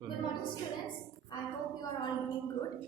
Good morning, students. I hope you are all doing good.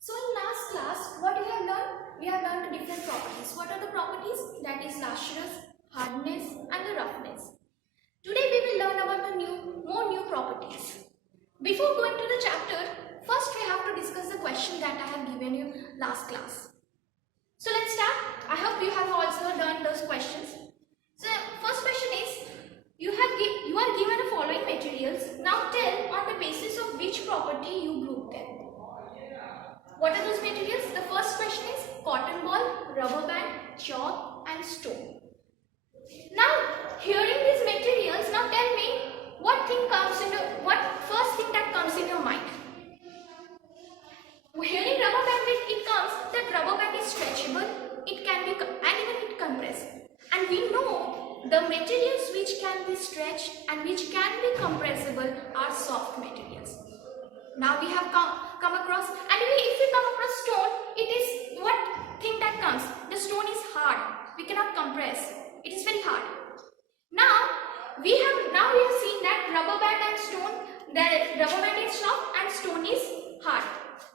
So in last class, what we have learned? We have learned different properties. What are the properties? That is luscious, hardness and the roughness. Today we will learn about the more new properties. Before going to the chapter, first we have to discuss the question that I have given you last class. So let's start. I hope you have also learned those questions. So first question is, you are given the following materials. Now tell on the basis of which property you group them. What are those materials? The first question is cotton ball, rubber band, chalk and stone. Now hearing these materials, now tell me what first thing that comes in your mind. Hearing rubber band, it comes that rubber band is stretchable, it can be and even it compressed. And we know the materials which can be stretched and which can be compressible are soft materials. Now we have come across, and if we come across stone, it is what thing that comes? The stone is hard. We cannot compress. It is very hard. Now we have seen that rubber band and stone, the rubber band is soft and stone is hard.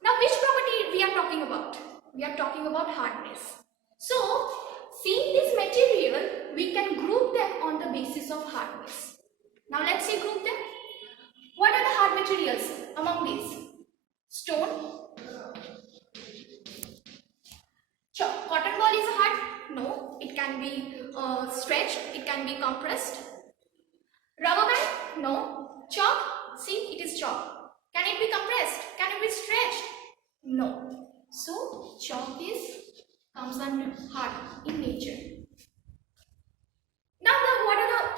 Now which property we are talking about? We are talking about hardness. So seeing this material, we can group them on the basis of hardness. Now let's see group them. What are the hard materials among these? Stone. Cotton ball is hard? No, it can be stretched, it can be compressed. Rubber band? No. Chalk? See, it is chalk. Can it be compressed? Can it be stretched? No. So chalk comes under hard in nature. Now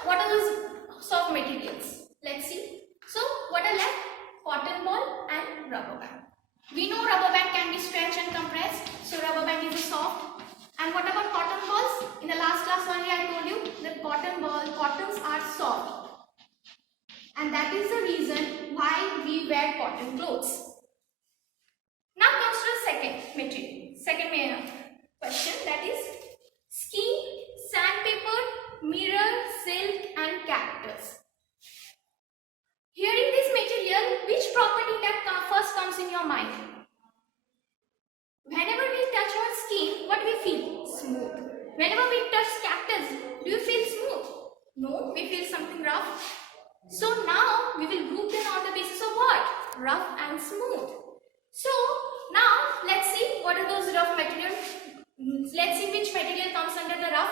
what are those soft materials? Let's see. So what are left? Cotton ball and rubber band. We know rubber band can be stretched and compressed. So rubber band is soft. And what about cotton balls? In the last class only I told you that cottons are soft. And that is the reason why we wear cotton clothes. Now comes to the second main question, that is skin, sandpaper, mirror, silk and cactus. Hearing this material, which property that first comes in your mind? Whenever we touch our skin, what we feel? Smooth. Whenever we touch cactus, do you feel smooth? No, we feel something rough. So now we will group them on the basis of what? Rough and smooth. So now let's see what are those rough materials. Let's see which material comes under the rough.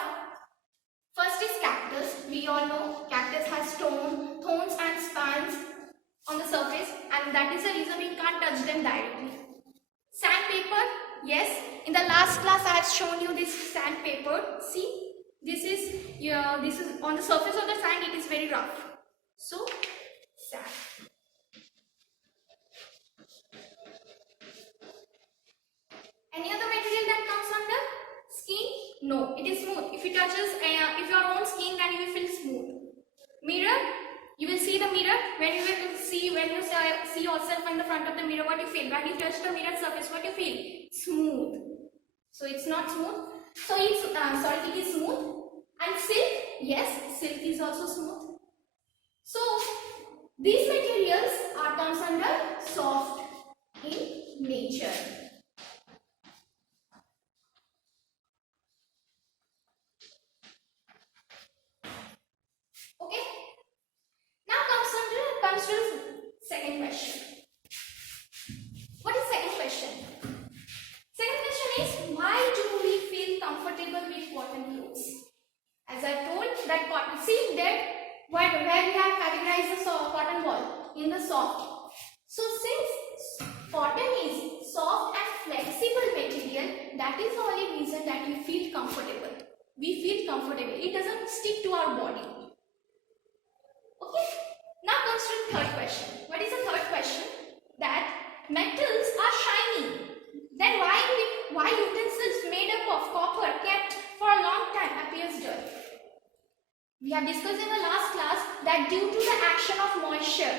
First is cactus. We all know cactus has thorns and spines on the surface, and that is the reason we can't touch them directly. Sandpaper, yes. In the last class I have shown you this sandpaper. See, this is on the surface of the sand. It is very rough. So sand. Any other material that comes under skin? No, it is smooth. If it touches your own skin, then you will feel smooth. Mirror, you will see the mirror. When you see yourself in the front of the mirror, what you feel? When you touch the mirror surface, what you feel? Smooth. So it's not smooth. So it's it is smooth. And silk, yes, silk is also smooth. So these materials comes under soft in nature. Okay. Now comes to the second question. What is second question? Second question is, why do we feel comfortable with cotton clothes? As I told that cotton, see there where we have categorized the cotton ball in the soft. So since cotton is soft and flexible material, that is the only reason that we feel comfortable. We feel comfortable. It doesn't stick to our body. Okay. Now comes to the third question. What is the third question? That metals are shiny. Then why utensils made up of copper kept for a long time appears dull? We have discussed in the last class that due to the action of moisture,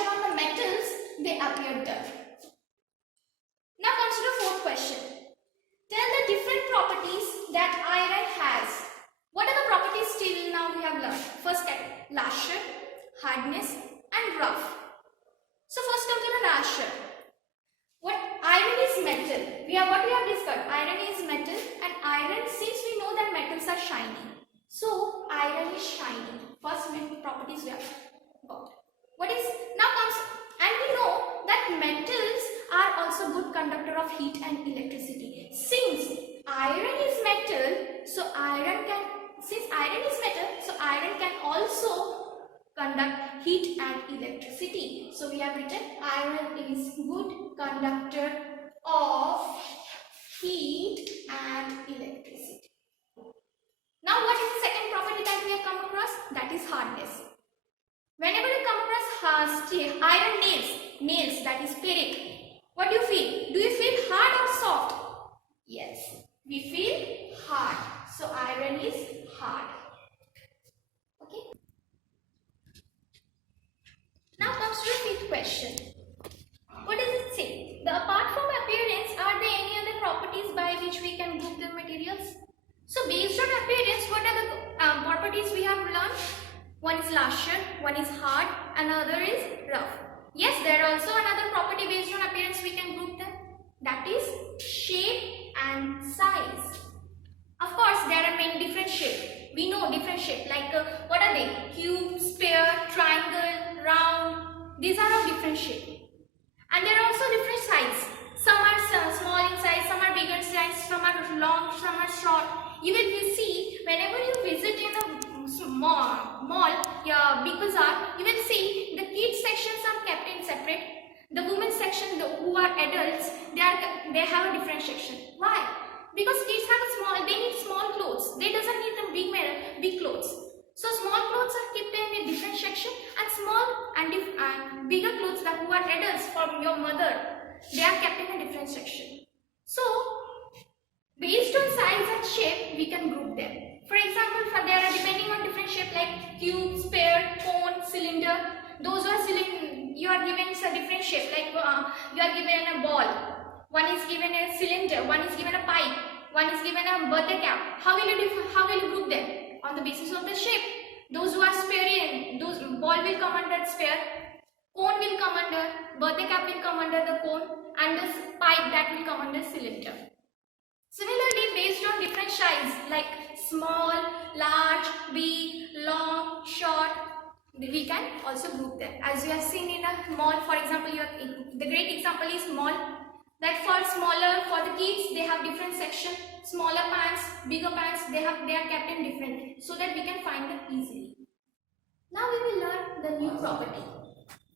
on the metals, they appear dull. Now comes to the fourth question. Tell the different properties that iron has. What are the properties till now we have learned? First, luscious, hardness, and rough. So first comes to the rasher. What iron is metal. What we have discussed. Iron is metal, and iron, since we know that metals are shiny, so iron is shiny. First properties we have got. What is now comes, and we know that metals are also good conductor of heat and electricity. Since iron is metal, so iron can also conduct heat and electricity. So we have written iron is good conductor of heat and electricity. Now what is the second property that we have come across? That is hardness. Whenever you come across iron nails, that is spirit, what do you feel? Do you feel hard or soft? Yes, we feel hard. So iron is hard. Okay. Now comes to the fifth question. What does it say? Apart from appearance, are there any other properties by which we can group the materials? So based on appearance, what are the properties we have learned? One is lasher, one is hard, another is rough. Yes, there are also another property based on appearance we can group them. That is shape and size. Of course, there are many different shapes. We know different shapes like what are they? Cube, sphere, triangle, round. These are all different shapes. And there are also different sizes. Some are small in size, some are bigger in size, some are long, some are short. You will see whenever you visit in a mall, big bazaar, you will see the kids sections are kept in separate. The women's section, who are adults, they have a different section. Why? Because kids they need small clothes. They doesn't need the big clothes. So small clothes are kept in a different section, and small and bigger clothes that who are adults from your mother, they are kept in a different section. So based on size and shape, we can group them. For example, they are depending on different shape like cube, sphere, cone, cylinder. Those are you are given a different shape, like you are given a ball. One is given a cylinder, one is given a pipe, one is given a birthday cap. How will you group them? On the basis of the shape. Those who are sphere, those ball will come under sphere, cone will come under, birthday cap will come under the cone, and this pipe that will come under cylinder. Similarly, based on different size like small, large, big, long, short, we can also group them. As you have seen in a mall, for example, the great example is mall. That for smaller, for the kids, they have different section. Smaller pants, bigger pants, they are kept in different, so that we can find them easily. Now we will learn the new property.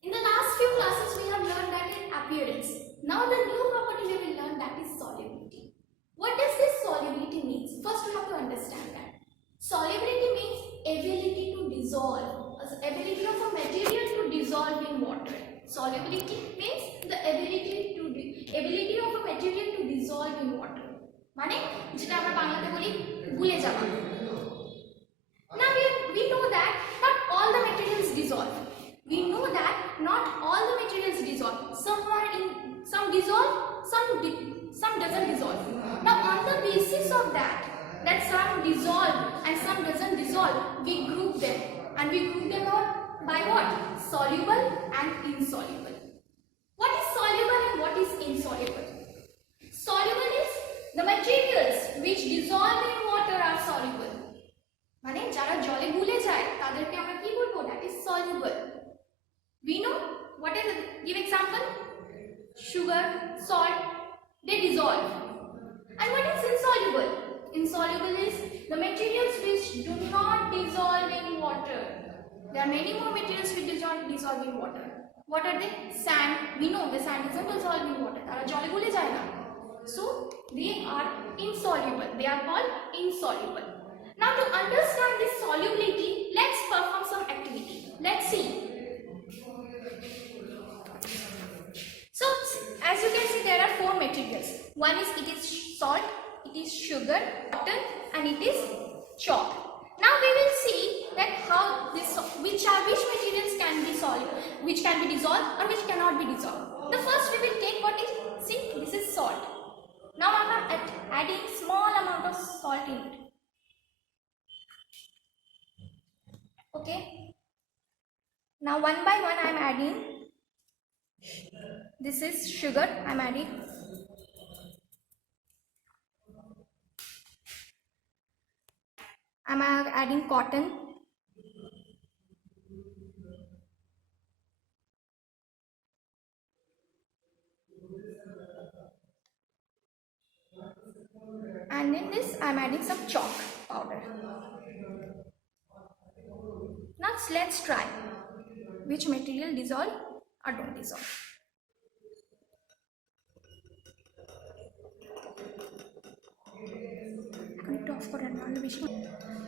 In the last few classes, we have learned that in appearance. Now the new property we will learn, that is solubility. What does this solubility mean? First, we have to understand that. Solubility means ability to dissolve, ability of a material to dissolve in water. Solubility means the ability of a material to dissolve in water. মানে যেটা আমরা বাংলাতে বলি গুলে যাওয়া। Now we know that not all the materials dissolve. We know that not all the materials dissolve. Some dissolve, some doesn't dissolve. Now on the basis of that some dissolve and some doesn't dissolve, we group them, and we group them by what? Soluble and insoluble. What is soluble and what is insoluble? Soluble is the materials which dissolve in water are soluble. মানে যারা জলে গুলে যায় তাদেরকে আমরা কি বলবো? That is soluble. We know what is it? Give example. Sugar, salt, they dissolve. And what is insoluble? Insoluble is the materials which do not dissolve in water. There are many more materials which do not dissolve in water. What are they? Sand. We know the sand doesn't dissolve in water. তারা জলে গুলে যায় না. So they are insoluble. They are called insoluble. Now to understand this solubility, let's perform some activity. Let's see. So as you can see, there are four materials. One is salt, it is sugar, water, and it is chalk. Now we will see that how which materials can be which can be dissolved or which cannot be dissolved. The first we will take what is, see, this is salt. Now I am adding small amount of salt in it. Okay. Now one by one I am adding. This is sugar I am adding. I am adding cotton. And in this I am adding some chalk powder. Now let's try which material dissolve or don't dissolve.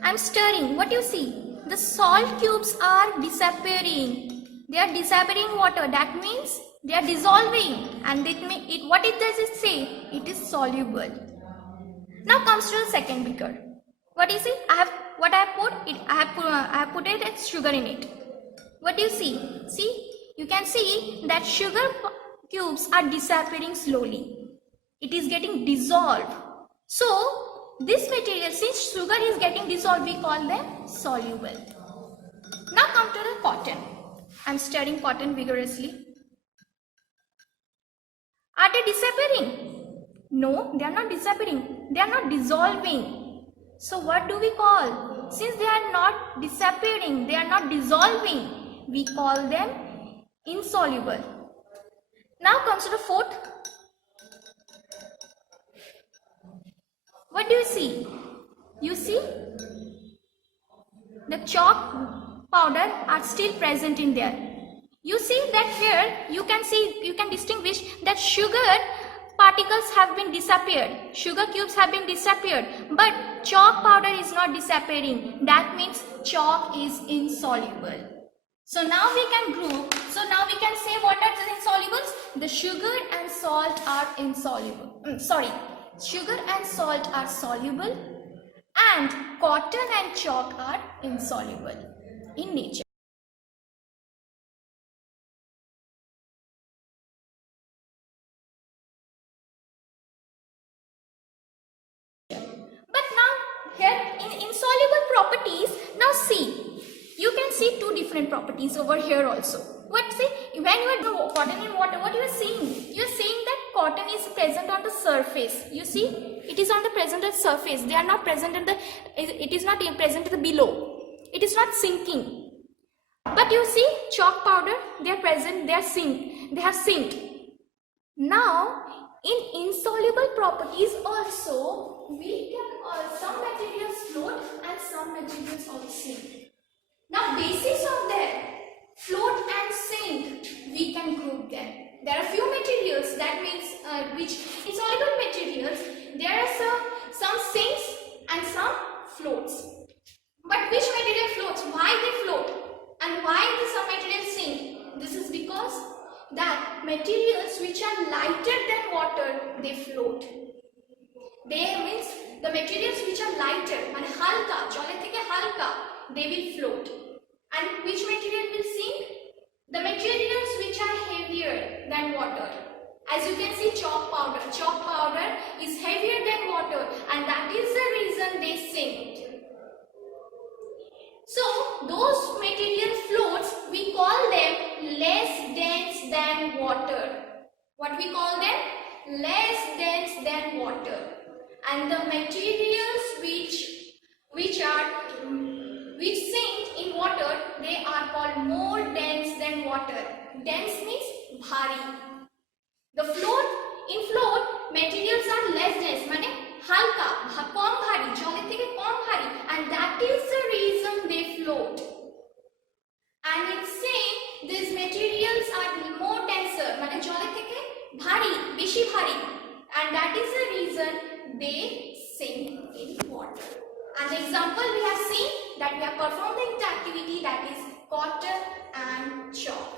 I'm stirring. What you see? The salt cubes are disappearing. They are disappearing water. That means they are dissolving. And what it does it say? It is soluble. Now comes to the second beaker. What you see? I have put it as sugar in it. What do you see? See, you can see that sugar cubes are disappearing slowly. It is getting dissolved. So this material, since sugar is getting dissolved, we call them soluble. Now come to the cotton. I am stirring cotton vigorously. Are they disappearing? No, they are not disappearing. They are not dissolving. So what do we call? Since they are not disappearing, they are not dissolving, we call them insoluble. Now comes to the fourth. What do you see? You see the chalk powder are still present in there. You see that here you can distinguish that sugar particles have been disappeared, sugar cubes have been disappeared, but chalk powder is not disappearing. That means chalk is insoluble. So now we can group. So now we can say what are the insolubles? The sugar and salt are insoluble. Sugar and salt are soluble, and cotton and chalk are insoluble in nature. But now here in insoluble properties, now see, you can see two different properties over here also. What say? When you are cotton in water, what you are seeing? You are seeing that cotton is present on the surface. You see, it is on the present at surface. They are not present at the. It is not present at the below. It is not sinking. But you see, chalk powder, they are present. They are sink. They have sinked. Now, in insoluble properties also, we can some materials float and some materials also sink. Now, basis of that float and sink, we can group them. There are few materials, that means which insoluble materials, there are some sinks and some floats. But which material floats? Why they float? And why some materials sink? This is because that materials which are lighter than water, they float. They means the materials which are lighter, and halka, jole theke halka, they will float. And which material will sink? The materials which are heavier than water. As you can see, chalk powder. Chalk powder is heavier than water, and that is the reason they sink. So those material floats, we call them less dense than water. What we call them? Less dense than water. And the materials which sink in water, they are called more dense than water. Dense means bhari. The float, in float, materials are less dense, mane halka, kom bhari, jole theke kom bhari, and that is the reason they float. And in sink, these materials are more denser, mane jole theke bhari, beshi bhari, and that is the reason they sink in water. And the example we have seen that we have performed the activity, that is cotton and chalk.